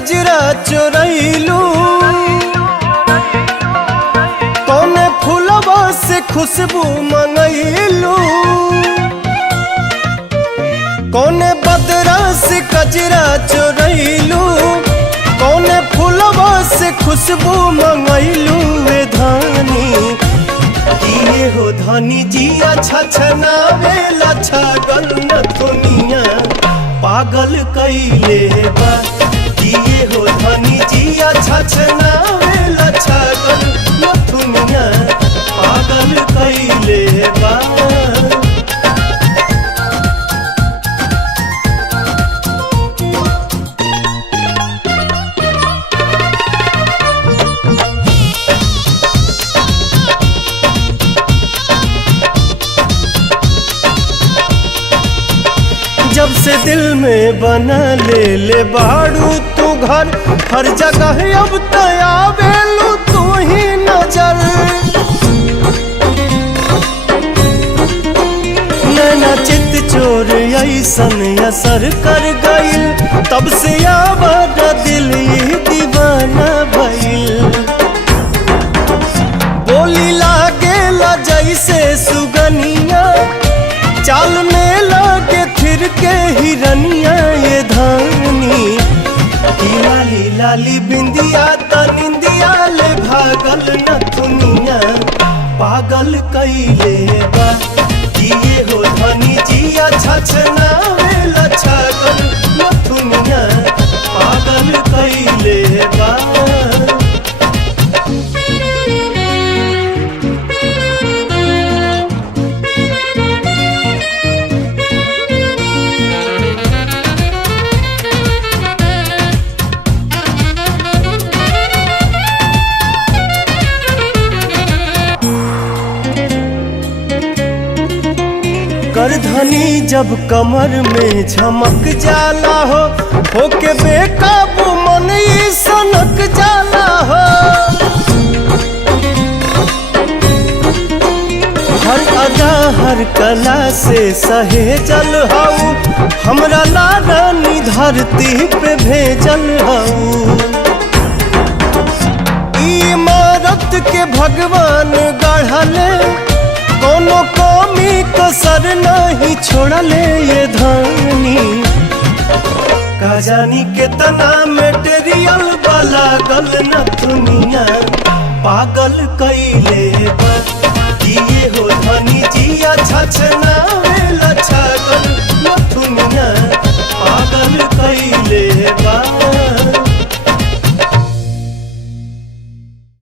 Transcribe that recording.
कजरा चोरैलू, कौने फूलवा से खुशबू मंगैलू, कौने बदरा से कजरा चोरैलू, कौने फूलवा से खुशबू मंगैलू। वे धानी किए हो धानी जिया छछनावे लछगन दुनिया पागल कैले बा। किए हो धानी जिया छछनावे लछगन दुनिया पागल कैले बा। जब से दिल में बना ले बाड़ू तू घर, हर जगह अब तयावेलू तू ही नजर। नैना चित चोर ऐसन असर कर गइल, तब से आवाज दिल ही दीवाना भइल। बोली लागेला जैसे सुगनिया, चाल में लागे फिर के हिरनिया। ये धानी लाली लाली बिंदिया त निंदिया ले भागल न दुनिया पागल कैले बा। किए हो धनी जिया छछनावे लछगन न दुनिया पागल कैले बा। करधनी जब कमर में झमक जाला हो के बेकाबू मन ही सनक जाला हो। हर अदा हर कला से सहेजल हऊ, हमरा लारानी धरती पे भेजल हऊ। इमारत के भगवान गढ़ले, कोनो कमी कसर नहीं छोड़ले। ये धानी का जानी कितना मेटेरियल वाला गल न दुनिया पागल कैले बा। किए हो धनी जिया छछना